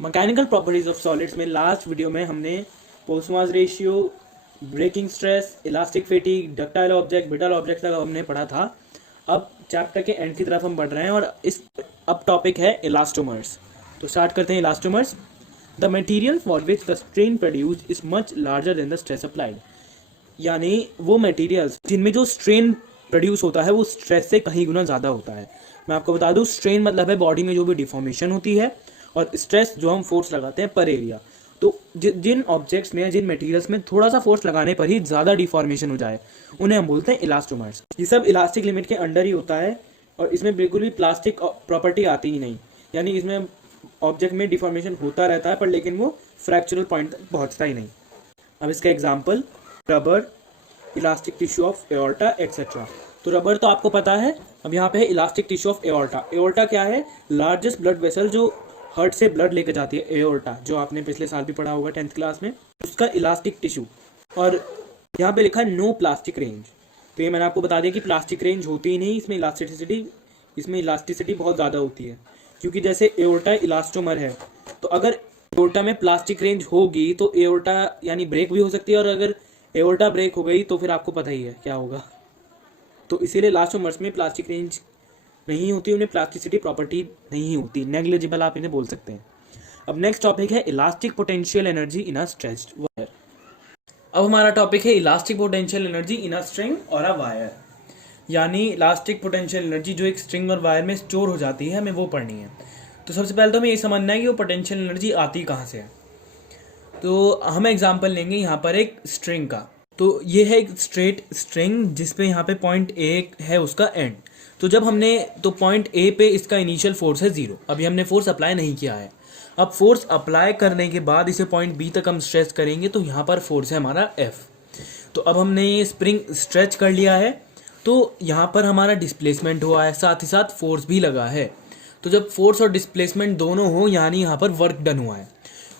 Mechanical properties of solids में last video में हमने पोस्टमास ratio, breaking stress, elastic fatigue, ductile object, brittle object तक हमने पढ़ा था। अब चैप्टर के एंड की तरफ हम बढ़ रहे हैं और अब टॉपिक है इलास्टोमर्स। तो स्टार्ट करते हैं elastomers. The material for which the strain produce is much larger than the stress applied. यानी वो मटेरियल्स जिनमें जो स्ट्रेन प्रोड्यूस होता है वो स्ट्रेस से कहीं गुना ज़्यादा होता है। मैं आपको बता दूं, स्ट्रेन मतलब है बॉडी में जो भी डिफॉर्मेशन होती है, और स्ट्रेस जो हम फोर्स लगाते हैं पर एरिया। तो जिन ऑब्जेक्ट्स में, जिन मटेरियल्स में थोड़ा सा फोर्स लगाने पर ही ज़्यादा डिफॉर्मेशन हो जाए, उन्हें हम बोलते हैं इलास्टोमर्स। ये सब इलास्टिक लिमिट के अंडर ही होता है और इसमें बिल्कुल भी प्लास्टिक प्रॉपर्टी आती ही नहीं। यानी इसमें ऑब्जेक्ट में डिफॉर्मेशन होता रहता है पर लेकिन वो फ्रैक्चरल पॉइंट तक पहुँचता ही नहीं। अब इसका example rubber, elastic tissue of aorta etcetera. तो रबर तो आपको पता है। अब यहाँ पे है elastic tissue of aorta. Aorta क्या है? लार्जेस्ट ब्लड वेसल जो हार्ट से ब्लड लेकर जाती है, एओर्टा, जो आपने पिछले साल भी पढ़ा होगा 10th क्लास में, उसका इलास्टिक टिश्यू। और यहाँ पे लिखा है नो प्लास्टिक रेंज। तो ये मैंने आपको बता दिया कि प्लास्टिक रेंज होती ही नहीं, इसमें इलास्टिसिटी बहुत ज़्यादा होती है। क्योंकि जैसे एओर्टा इलास्टोमर है, तो अगर एओर्टा में प्लास्टिक रेंज होगी तो एओर्टा यानी ब्रेक भी हो सकती है, और अगर एओर्टा ब्रेक हो गई तो फिर आपको पता ही है क्या होगा। तो इसीलिए इलास्टोमर्स में प्लास्टिक रेंज नहीं होती, उन्हें प्लास्टिसिटी प्रॉपर्टी नहीं होती, नेग्लिजिबल आप इन्हें बोल सकते हैं। अब नेक्स्ट टॉपिक है elastic potential energy in a stretched wire. अब हमारा टॉपिक है elastic potential energy in a string और अ वायर। यानी इलास्टिक पोटेंशियल एनर्जी जो एक स्ट्रिंग और वायर में स्टोर हो जाती है, हमें वो पढ़नी है। तो सबसे पहले तो हमें ये समझना है कि वो पोटेंशियल एनर्जी आती कहाँ से है। तो हम एग्जाम्पल लेंगे यहाँ पर एक स्ट्रिंग का। तो ये है एक स्ट्रेट स्ट्रिंग जिसपे यहाँ पे पॉइंट ए है उसका एंड। तो जब हमने तो पॉइंट ए पे इसका इनिशियल फोर्स है 0। अभी हमने फोर्स अप्लाई नहीं किया है। अब फोर्स अप्लाई करने के बाद इसे पॉइंट बी तक हम स्ट्रेच करेंगे, तो यहाँ पर फोर्स है हमारा एफ। तो अब हमने ये स्प्रिंग स्ट्रेच कर लिया है, तो यहाँ पर हमारा डिस्प्लेसमेंट हुआ है, साथ ही साथ फोर्स भी लगा है। तो जब फोर्स और डिस्प्लेसमेंट दोनों हो, यानी यहाँ पर वर्क डन हुआ है,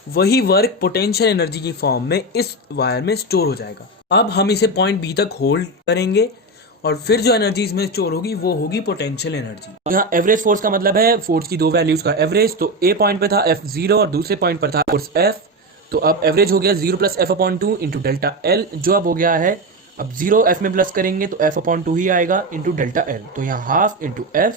वही वर्क पोटेंशियल एनर्जी की फॉर्म में इस वायर में स्टोर हो जाएगा। अब हम इसे पॉइंट बी तक होल्ड करेंगे और फिर जो एनर्जी इसमें स्टोर होगी वो होगी पोटेंशियल एनर्जी। यहाँ एवरेज फोर्स का मतलब है फोर्स की दो वैल्यूज का एवरेज। तो ए पॉइंट पे था F0 और दूसरे पॉइंट पर था फोर्स F। तो अब एवरेज हो गया 0 plus F/2 into delta L, जो अब हो गया है, अब 0 F में प्लस करेंगे तो F/2 ही आएगा इंटू डेल्टा एल। तो यहाँ half into F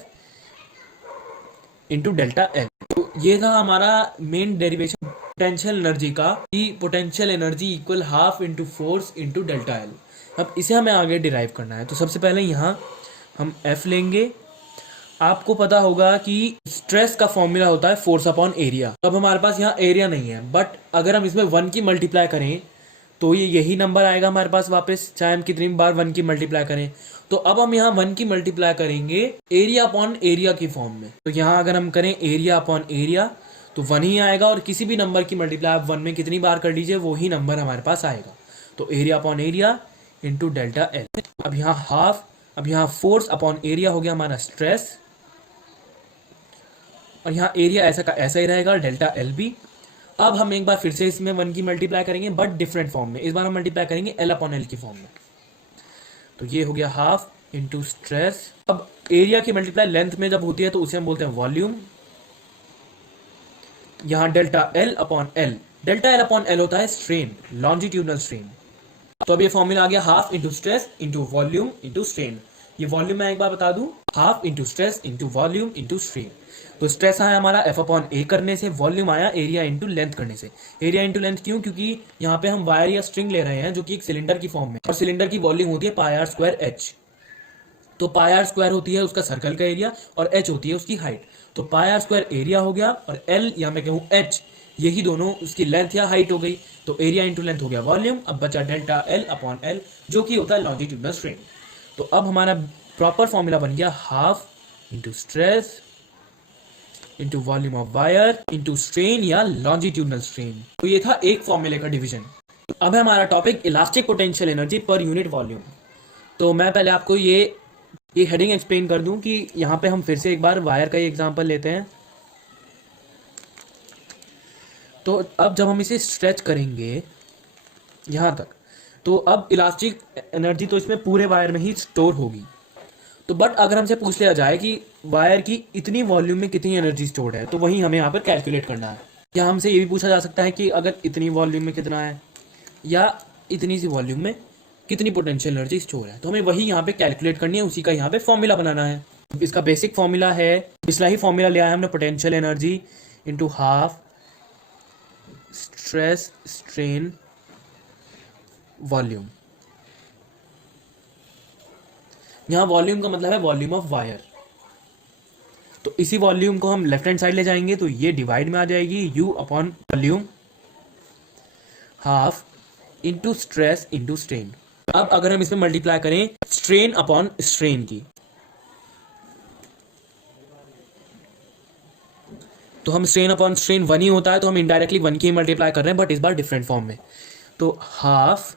into delta L. तो ये था हमारा मेन डेरिवेशन पोटेंशियल एनर्जी का, कि potential energy equal half into force into delta L. अब इसे हमें आगे डिराइव करना है। तो सबसे पहले यहाँ हम F लेंगे। आपको पता होगा कि स्ट्रेस का फॉर्मूला होता है फोर्स अपॉन एरिया। अब हमारे पास यहाँ एरिया नहीं है, बट अगर हम इसमें 1 की मल्टीप्लाई करें तो ये यही नंबर आएगा हमारे पास वापस, चाहे हम कितनी बार 1 की मल्टीप्लाई करें। तो अब हम यहाँ 1 की मल्टीप्लाई करेंगे एरिया अपॉन एरिया की फॉर्म में। तो यहाँ अगर हम करें एरिया अपॉन एरिया तो 1 ही आएगा, और किसी भी नंबर की मल्टीप्लाई आप 1 में कितनी बार कर लीजिए वही नंबर हमारे पास आएगा। तो area upon area into delta L. अब यहाँ हाफ, अब यहाँ फोर्स अपॉन एरिया हो गया हमारा स्ट्रेस, और यहाँ एरिया ऐसा का ऐसा ही रहेगा, डेल्टा एल भी। अब हम एक बार फिर से इसमें 1 की मल्टीप्लाई करेंगे, बट डिफरेंट फॉर्म में। इस बार हम मल्टीप्लाई करेंगे एल अपॉन एल की फॉर्म में। तो ये हो गया हाफ इंटू स्ट्रेस। अब एरिया की मल्टीप्लाई लेंथ में जब होती है तो उसे हम बोलते हैं वॉल्यूम। यहाँ delta L upon L, delta L upon L होता है स्ट्रेन, लॉन्जिट्यूडनल स्ट्रेन। तो अब ये फॉर्मूला आ गया half into stress into volume into strain. ये वॉल्यूम मैं एक बार बता दूं, half into stress into volume into strain. तो स्ट्रेस आया हमारा F अपॉन ए करने से, वॉल्यूम आया एरिया इंटू लेंथ करने से। एरिया इंटू लेंथ क्यों? क्योंकि यहाँ पे हम वायर या स्ट्रिंग ले रहे हैं जो कि एक सिलेंडर की फॉर्म में, और सिलेंडर की वॉल्यूम होती है पाई आर स्क्वायर एच। तो पाई आर स्क्वायर होती है उसका सर्कल का एरिया और एच होती है उसकी हाइट। तो पाई आर स्क्वायर एरिया हो गया, और एल या मैं कहूँ एच, यही दोनों उसकी लेंथ या हाइट हो गई। तो एरिया इंटू लेंथ हो गया वॉल्यूम। अब बचा डेल्टा एल अपॉन एल, जो कि होता है लॉन्जिट्यूडनल स्ट्रेन। तो अब हमारा प्रॉपर फॉर्मूला बन गया half into stress into volume of wire into strain या लॉन्जिट्यूडनल स्ट्रेन। तो ये था एक फॉर्मूले का डिवीजन। अब है हमारा टॉपिक इलास्टिक पोटेंशियल एनर्जी पर यूनिट वॉल्यूम। तो मैं पहले आपको ये हेडिंग एक्सप्लेन कर दूं कि यहाँ पे हम फिर से एक बार वायर का ही एग्जांपल लेते हैं। तो अब जब हम इसे स्ट्रेच करेंगे यहाँ तक, तो अब इलास्टिक एनर्जी तो इसमें पूरे वायर में ही स्टोर होगी। तो बट अगर हमसे पूछ लिया जाए कि वायर की इतनी वॉल्यूम में कितनी एनर्जी स्टोर्ड है, तो वही हमें यहाँ पर कैलकुलेट करना है। या हमसे ये भी पूछा जा सकता है कि अगर इतनी वॉल्यूम में कितना है या इतनी सी वॉल्यूम में कितनी पोटेंशियल एनर्जी स्टोर है, तो हमें वही यहाँ पे कैलकुलेट करनी है, उसी का यहाँ पे फॉर्मूला बनाना है। इसका बेसिक फॉर्मूला है, पिछला ही फॉर्मूला लिया है हमने, potential energy into half stress strain volume. यहाँ वॉल्यूम का मतलब है वॉल्यूम ऑफ वायर, तो इसी वॉल्यूम को हम लेफ्ट हैंड साइड ले जाएंगे तो ये डिवाइड में आ जाएगी, U upon volume half into stress into strain. अब अगर हम इसमें मल्टीप्लाई करें स्ट्रेन अपॉन स्ट्रेन की, तो हम स्ट्रेन अपॉन स्ट्रेन वन ही होता है, तो हम इनडायरेक्टली वन की मल्टीप्लाई कर रहे हैं, बट इस बार डिफरेंट फॉर्म में। तो हाफ,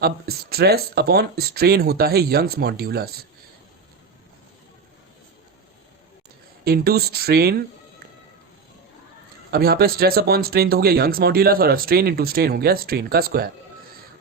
अब स्ट्रेस अपॉन स्ट्रेन होता है यंग्स मॉड्यूलस इंटू स्ट्रेन। अब यहाँ पे स्ट्रेस अपॉन स्ट्रेन तो हो गया यंग्स मॉड्यूलस, और स्ट्रेन इंटू स्ट्रेन हो गया स्ट्रेन का स्क्वायर।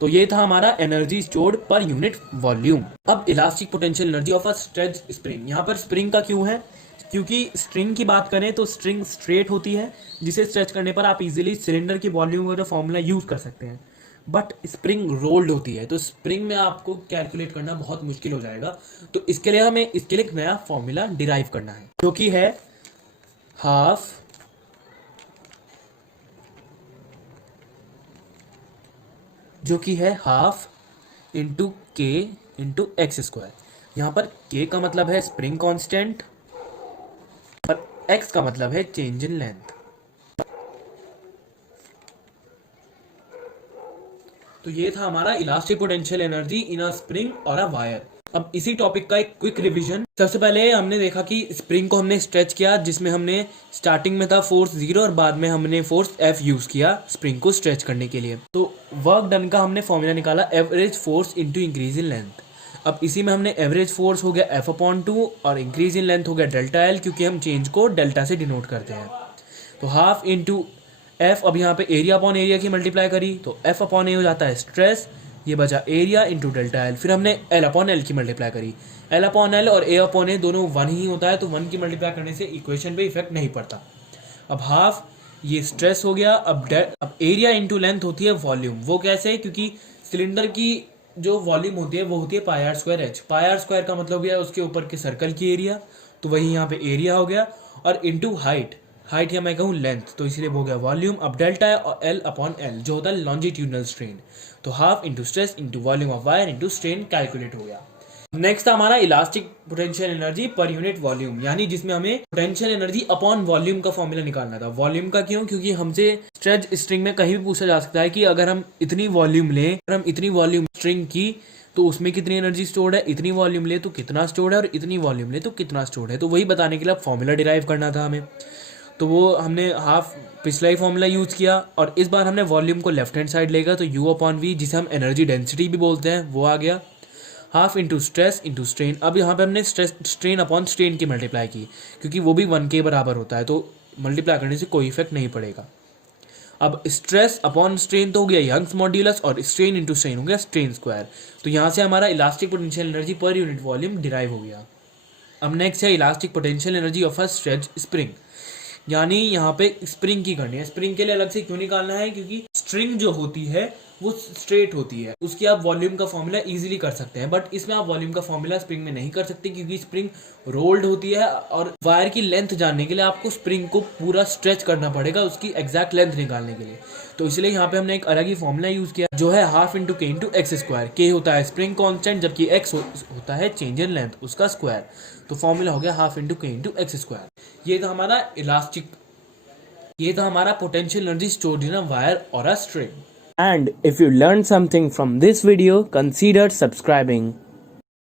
तो ये था हमारा energy stored per unit volume. अब elastic potential energy of a stretch spring. यहाँ पर स्प्रिंग का क्यों है, क्योंकि स्ट्रिंग की बात करें तो स्ट्रिंग स्ट्रेट होती है, जिसे स्ट्रेच करने पर आप इजीली सिलेंडर की वॉल्यूम का फॉर्मूला यूज कर सकते हैं, बट स्प्रिंग रोल्ड होती है, तो स्प्रिंग में आपको कैलकुलेट करना बहुत मुश्किल हो जाएगा। तो इसके लिए हमें इसके लिए एक नया फॉर्मूला डिराइव करना है, जो कि है half into K into X square. यहाँ पर के का मतलब है स्प्रिंग कांस्टेंट और एक्स का मतलब है चेंज इन लेंथ। तो ये था हमारा elastic potential energy in a spring और अ वायर। अब इसी टॉपिक का एक क्विक रिवीजन। सबसे पहले हमने देखा कि स्प्रिंग को हमने स्ट्रेच किया, जिसमें हमने स्टार्टिंग में था फोर्स 0 और बाद में हमने फोर्स F यूज किया स्प्रिंग को स्ट्रेच करने के लिए। तो वर्क डन का हमने फॉर्मूला निकाला average force into increase in length. अब इसी में हमने एवरेज फोर्स हो गया F/2 और इंक्रीज इन लेंथ हो गया डेल्टा L, क्योंकि हम चेंज को डेल्टा से डिनोट करते हैं। तो हाफ इंटू F, अब यहाँ पे एरिया अपॉन एरिया की मल्टीप्लाई करी तो F अपॉन ए हो जाता है स्ट्रेस, ये बचा एरिया इंटू डेल्टा एल। फिर हमने L अपॉन एल की मल्टीप्लाई करी, L अपॉन एल और A अपॉन ए दोनों वन ही होता है, तो वन की मल्टीप्लाई करने से इक्वेशन पे इफेक्ट नहीं पड़ता। अब हाफ ये स्ट्रेस हो गया। अब एरिया इंटू लेंथ होती है वॉल्यूम। वो कैसे, क्योंकि सिलेंडर की जो वॉल्यूम होती है वो होती है pi R square H. Pi R square का मतलब है उसके ऊपर के सर्कल की एरिया, तो वही यहाँ पे एरिया हो गया, और इंटू हाइट या मैं कहूँ लेंथ, तो इसलिए हो गया वॉल्यूम। अब डेल्टा है और L अपॉन एल जो होता है लॉन्जिट्यूडनल स्ट्रेन। तो half into stress into volume of wire into strain calculate हो गया। नेक्स्ट था हमारा इलास्टिक पोटेंशियल एनर्जी पर यूनिट वॉल्यूम, यानी जिसमें हमें पोटेंशियल एनर्जी अपॉन वॉल्यूम का फॉर्मूला निकालना था। वॉल्यूम का क्यों, क्योंकि हमसे स्ट्रेच स्ट्रिंग में कहीं भी पूछा जा सकता है कि अगर हम इतनी वॉल्यूम लें, अगर हम इतनी वॉल्यूम स्ट्रिंग की तो उसमें कितनी एनर्जी स्टोर्ड है, इतनी वॉल्यूम ले तो कितना स्टोर्ड है, और इतनी वॉल्यूम ले तो कितना स्टोर्ड है। तो वही बताने के लिए फॉर्मूला डिराइव करना था हमें, तो वो हमने हाफ पिछला ही फॉर्मूला यूज किया, और इस बार हमने वॉल्यूम को लेफ्ट हैंड साइड लेगा, तो U अपॉन V, जिसे हम एनर्जी डेंसिटी भी बोलते हैं, वो आ गया। Half into stress into strain. अब यहाँ पे हमने स्ट्रेन अपॉन स्ट्रेन की मल्टीप्लाई की, क्योंकि वो भी 1 के बराबर होता है, तो मल्टीप्लाई करने से कोई इफेक्ट नहीं पड़ेगा। अब स्ट्रेस अपॉन स्ट्रेन तो हो गया यंग्स मॉड्यूलस, और स्ट्रेन इंटू स्ट्रेन हो गया स्ट्रेन स्क्वायर। तो यहाँ से हमारा इलास्टिक पोटेंशियल एनर्जी पर यूनिट वॉल्यूम डिराइव हो गया। अब नेक्स्ट है elastic potential energy of a stretch spring, यानी यहाँ पे स्प्रिंग की करनी है। स्प्रिंग के लिए अलग से क्यों निकालना है, क्योंकि स्ट्रिंग जो होती है वो स्ट्रेट होती है, उसकी आप वॉल्यूम का फॉर्मूला इजीली कर सकते हैं, बट इसमें आप वॉल्यूम का फॉर्मूला स्प्रिंग में नहीं कर सकते, क्योंकि स्प्रिंग रोल्ड होती है, और वायर की लेंथ जानने के लिए आपको स्प्रिंग को पूरा स्ट्रेच करना पड़ेगा उसकी एग्जैक्ट लेंथ निकालने के लिए। तो इसलिए यहाँ पे हमने एक अलग ही फॉर्मूला यूज किया, जो है half into K into X square. K होता है स्प्रिंग कॉन्स्टेंट, जबकि एक्स होता है चेंज इन लेंथ, उसका स्क्वायर। तो फॉर्मूला हो गया half into K into X square. ये था हमारा potential energy stored in a wire और a string. And if you learned something from this video, consider subscribing.